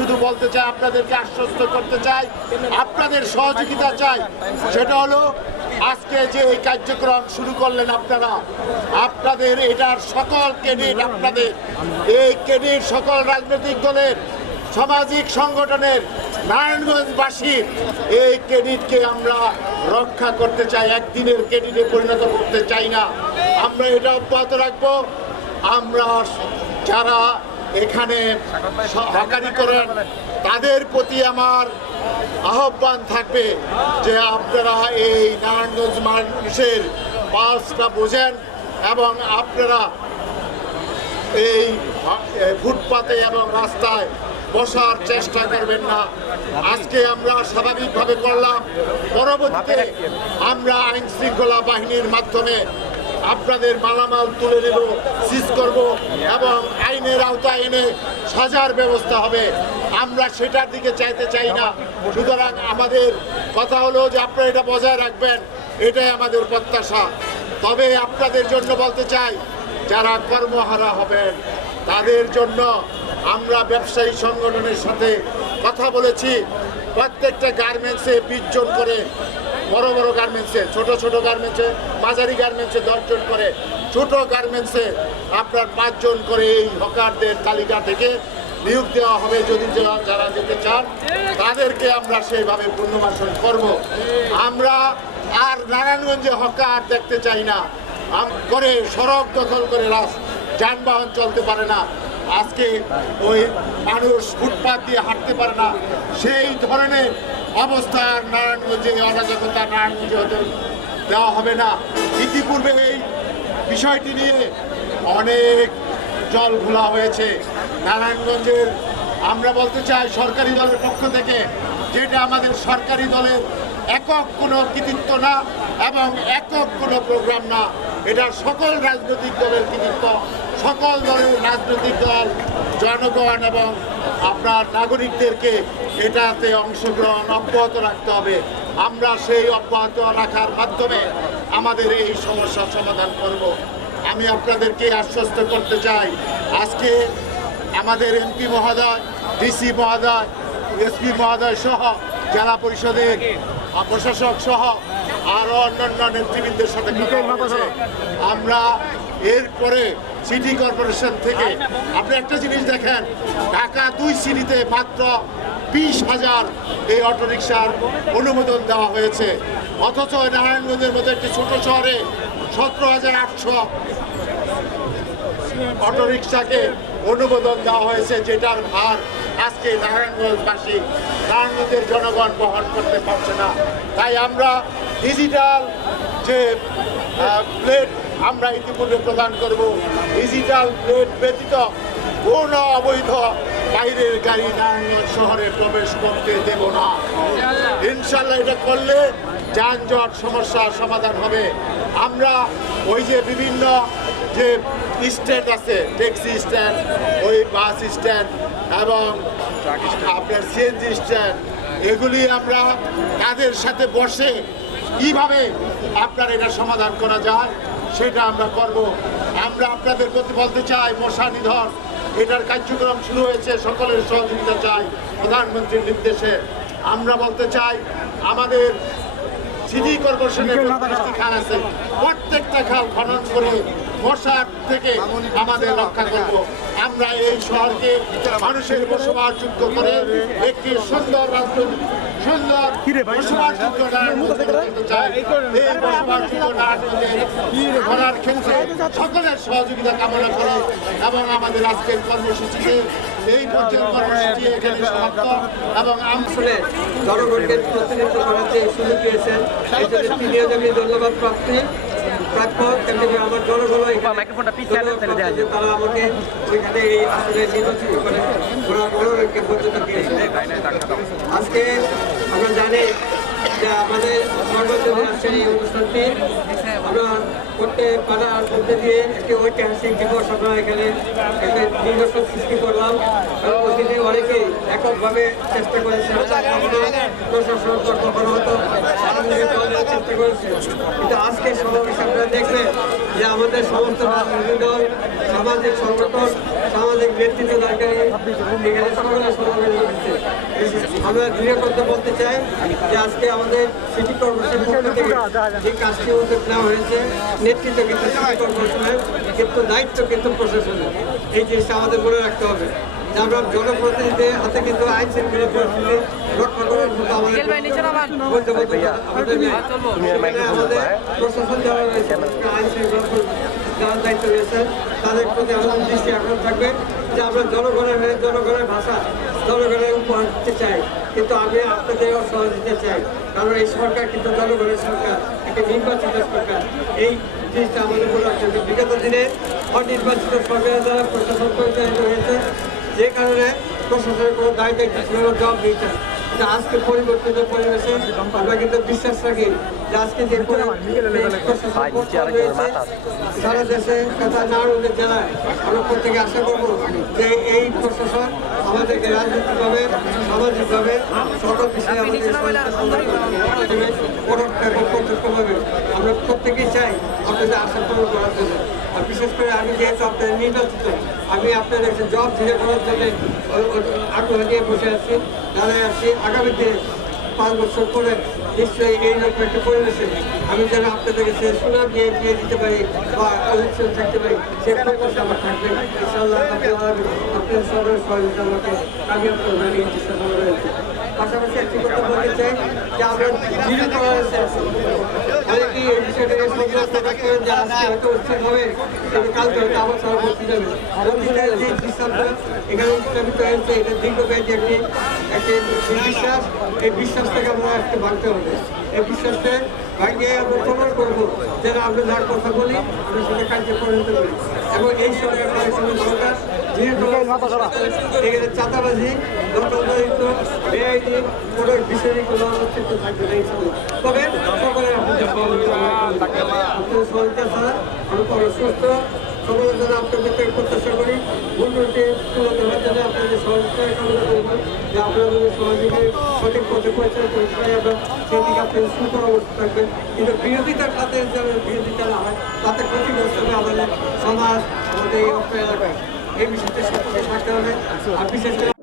শুধু বলতে চাই, আপনাদেরকে আশ্বস্ত করতে চাই, আপনাদের সহযোগিতা চাই। সেটা হলো আজকে যে এই কার্যক্রম শুরু করলেন আপনারা, আপনাদের এটার সকল ক্রেডিট আপনাদের, এই ক্রেডিট সকল রাজনৈতিক দলের, সামাজিক সংগঠনের, নারায়ণগঞ্জবাসীর এই ক্রেডিটকে আমরা রক্ষা করতে চাই, একদিনের ক্রেডিটে পরিণত করতে চাই না। আমরা এটা অব্যাহত রাখবো। আমরা যারা এখানে হকারি করেন তাদের প্রতি আমার আহ্বান থাকবে যে আপনারা এই নারায়ণগঞ্জ মানুষের পালসটা বোঝেন এবং আপনারা এই ফুটপাতে এবং রাস্তায় বসার চেষ্টা করবেন না। আজকে আমরা স্বাভাবিকভাবে করলাম, পরবর্তীতে আমরা আইন শৃঙ্খলা বাহিনীর মাধ্যমে আপনাদের মালামাল তুলে নেব, সিজ করব এবং আইনের আওতায় এনে সাজার ব্যবস্থা হবে। আমরা সেটার দিকে চাইতে চাই না। সুতরাং আমাদের কথা হলো যে আপনারা এটা বজায় রাখবেন, এটাই আমাদের প্রত্যাশা। তবে আপনাদের জন্য বলতে চাই, যারা কর্মহারা হবেন তাদের জন্য আমরা ব্যবসায়ী সংগঠনের সাথে কথা বলেছি। প্রত্যেকটা গার্মেন্টসে 20 জন করে, বড় বড় গার্মেন্টসে, ছোট ছোট গার্মেন্টসে, মাঝারি গার্মেন্টসে 10 জন করে, ছোট গার্মেন্টসে আপনার 5 জন করে এই হকারদের তালিকা থেকে নিয়োগ দেওয়া হবে। যদি যারা যেতে চান তাদেরকে আমরা সেইভাবে পুনর্বাসন করব। আমরা আর নারায়ণগঞ্জে হকার দেখতে চাই না। করে সড়ক দখল করে যানবাহন চলতে পারে না, আজকে ওই মানুষ ফুটপাত দিয়ে হাঁটতে পারে না, সেই ধরনের অবস্থা নারায়ণগঞ্জে, অরাজকতা নারায়ণগঞ্জে হতে দেওয়া হবে না। ইতিপূর্বে এই বিষয়টি নিয়ে অনেক জল ঘোলা হয়েছে নারায়ণগঞ্জের। আমরা বলতে চাই সরকারি দলের পক্ষ থেকে, যেটা আমাদের সরকারি দলের একক কোনো কৃতিত্ব না এবং একক কোনো প্রোগ্রাম না, এটা সকল রাজনৈতিক দলের কৃতিত্ব। সকল দলের রাজনৈতিক দল, জনগণ এবং আপনার নাগরিকদেরকে এটাতে অংশগ্রহণ অব্যাহত রাখতে হবে। আমরা সেই অব্যাহত রাখার মাধ্যমে আমাদের এই সমস্যার সমাধান করব। আমি আপনাদেরকে আশ্বস্ত করতে চাই, আজকে আমাদের এমপি মহোদয়, ডিসি মহোদয়, এসপি মহোদয় সহ জেলা পরিষদের প্রশাসক সহ আরও অন্যান্য নেতৃবৃন্দের সাথে আমরা এরপরে সিটি কর্পোরেশন থেকে, আপনি একটা জিনিস দেখেন, ঢাকা 2 সিটিতে মাত্র 20,000 এই অটোরিকশার অনুমোদন দেওয়া হয়েছে, অথচ নারায়ণগঞ্জের মতো একটি ছোট শহরে 17,800 অটোরিকশাকে অনুমোদন দেওয়া হয়েছে, যেটার ভার আজকে নারায়ণগঞ্জবাসী, নারায়ণগঞ্জের জনগণ বহন করতে পারছে না। তাই আমরা ডিজিটাল যে প্লেট আমরা ইতিপূর্বে প্রদান করব, ডিজিটাল প্লেট ব্যতীত কোনো অবৈধ বাইরের গাড়ি নারায়ণগঞ্জ শহরে প্রবেশ করতে দেব না। ইনশাল্লাহ এটা করলে যানজট সমস্যার সমাধান হবে। আমরা ওই যে বিভিন্ন যে স্ট্যান্ড আছে, ট্যাক্সি স্ট্যান্ড, ওই বাস স্ট্যান্ড এবং আপনার সিএনজি স্ট্যান্ড, এগুলি আমরা তাদের সাথে বসে কিভাবে আপনার এটা সমাধান করা যায় সেটা আমরা করব। আমরা আপনাদের প্রতি বলতে চাই, মশা নিধন এটার কার্যক্রম শুরু হয়েছে, সকলের সহযোগিতা চাই প্রধানমন্ত্রীর নির্দেশে। আমরা বলতে চাই, আমাদের সিটি কর্পোরেশনের 35টি খাল আছে, প্রত্যেকটা খাল খনন করে মশার থেকে আমাদের রক্ষা করব। আমরা এই শহরকে মানুষের বসবাসযোগ্য করে একটি সুন্দর রাজনৈতিক, সুন্দর বসবাসযোগ্য নারায়ণগঞ্জ করতে চাই। এই বসবাসযোগ্য নারায়ণগঞ্জের করার ক্ষেত্রে সকলের সহযোগিতা কামনা করে এবং আমাদের আজকের কর্মসূচিতে এই পর্যায়ের কর্মসূচি এখানে সমাপ্ত। এবং আসলে জনগণকে প্রতিনিধিত্ব করার যে সুযোগ পেয়েছেন এই জন্য তিনি ধন্যবাদ প্রাপ্তি প্রাপ্য। আমার জনগণ তারা আমাকে সেখানে এই আসলে নির্বাচিত করে জনগণকে পর্যন্ত দিয়েছে। আজকে আমরা জানি যে আমাদের সর্বজনীন আজকের এই অনুষ্ঠানটি আমরা করতে পারার মধ্যে দিয়ে একটি ঐতিহাসিক দিবস আমরা এখানে একটা নিদর্শন সৃষ্টি করলাম। অতীতে অনেকেই এককভাবে চেষ্টা করেছে, প্রশাসন কখনো হয়তো চেষ্টা করেছে, কিন্তু আজকে সমাবেশে আপনারা দেখবেন যে আমাদের সমস্ত রাজনৈতিক দল, সামাজিক সংগঠন, সামাজিক নেতৃত্ব দরকারি এখানে সকলের সমাবেশ আমরা দৃঢ় করতে বলতে চাই যে আজকে আমাদের সিটি কর্পোরেশন পক্ষ থেকে যে কাজটি উদ্যোগ নেওয়া হয়েছে, নেতৃত্ব কিন্তু সিটি কর্পোরেশনের, কিন্তু দায়িত্ব কিন্তু প্রশাসনের। এই জিনিসটা আমাদের মনে রাখতে হবে যে আমরা জনপ্রতিনিধিদের হাতে কিন্তু আইন শৃঙ্খলা পরিস্থিতি রক্ষা করার মতো আমাদের আমাদের প্রশাসন যারা রয়েছে, আইন শৃঙ্খলা যারা দায়িত্ব রয়েছেন, তাদের প্রতি আমাদের দৃষ্টি আকর্ষণ থাকবে যে আমরা জনগণের হয়ে জনগণের ভাষা জনগণের উপহার দিতে চাই, কিন্তু আমি আপনাদেরও সহযোগিতা চাই। কারণ এই সরকার কিন্তু জনগণের সরকার, একটি নির্বাচিত সরকার। এই জিনিসটা আমাদের মনে রাখতে হবে। বিগত দিনে অনির্বাচিত সরকারের দ্বারা প্রশাসন পরিচালিত হয়েছে, যে কারণে প্রশাসনের কোনো দায়িত্ব ছিল না, জবাব দিতে। আজকে পরিবর্তিত পরিবেশে আমরা কিন্তু বিশ্বাস রাখি যে আজকে যে সারা দেশে তথা নারায়ণগঞ্জ জেলায় আমরা প্রত্যেকে আশা করবো যে এই প্রশাসন আমাদেরকে রাজনৈতিকভাবে সামাজিকভাবে সকল বিষয়ে প্রত্যক্ষভাবে আমরা প্রত্যেকেই চাই আপনাদের আশা পূরণ করার জন্য। আর বিশেষ করে আমি যেহেতু আপনাদের নির্বাচিত, আমি আপনাদের একটা জব ধীরে করার জন্য আগ্রহ নিয়ে বসে আছি, দাঁড়ায় আছি। আগামী দিনে 5 বছর পরে নিশ্চয়ই এইরকম একটা পরিবেশে আমি যেন আপনাদের কাছে সুনাম দিয়ে দিতে পারি বা ইলেকশন থাকতে পারি, সে প্রত্যাশা আমার থাকবে। ইনশাআল্লাহ আপনাদের সবার সহযোগিতা আমাকে আমি আপনাদের চেষ্টা করে রয়েছে। পাশাপাশি একটি কথা বলতে চাই যে আমরা দৃঢ় করার আছি। অনেকেই এই বিষয়টাকে সন্তুষ্ট রাখতে যে আজকে হয়তো উচ্ছেদ হবে, কিন্তু কালকে হয়তো আমার সবার বসে যাবে। বন্ধুদের যে দৃষ্টান্ত এখানে স্থাপিত হয়েছে, এটা দীর্ঘমেয়াদী একটি বিশ্বাস। এই বিশ্বাসটাকে আমরা একটু ভাঙতে হবে। এই বিশ্বাসটা ভাঙিয়ে আমরা প্রমাণ করবো যেন আমরা যার কথা বলি আমরা সেটা কার্যে পরিণত করি। এবং এই সরকার সরকার যেহেতু এখানে চাঁদাবাজি, দখলদারিত্ব, বেআইনি কোনো বিষয়ে কোনো অস্তিত্ব থাকবে না। তবে সকলের আপনাদের সহযোগিতা ছাড়া আমরা সুস্থ সকলের জন্য আপনাদের থেকে প্রত্যাশা করি। উন্নতি তুলে ধরার জন্য আপনাদের সহযোগিতা কামনা করব যে আপনারা যদি সহযোগী সঠিক পথে পরিচালনা করতে আমরা সেই দিকে আপনাদের সুন্দর অবস্থা থাকবেন। কিন্তু বিরোধিতার খাতে যেন বিরোধিতা না হয়, তাতে ক্ষতিগ্রস্ত হবে আমাদের সমাজ, আমাদের এই এলাকায়। এই বিষয়টা সতর্ক থাকতে হবে। আর বিশেষ করে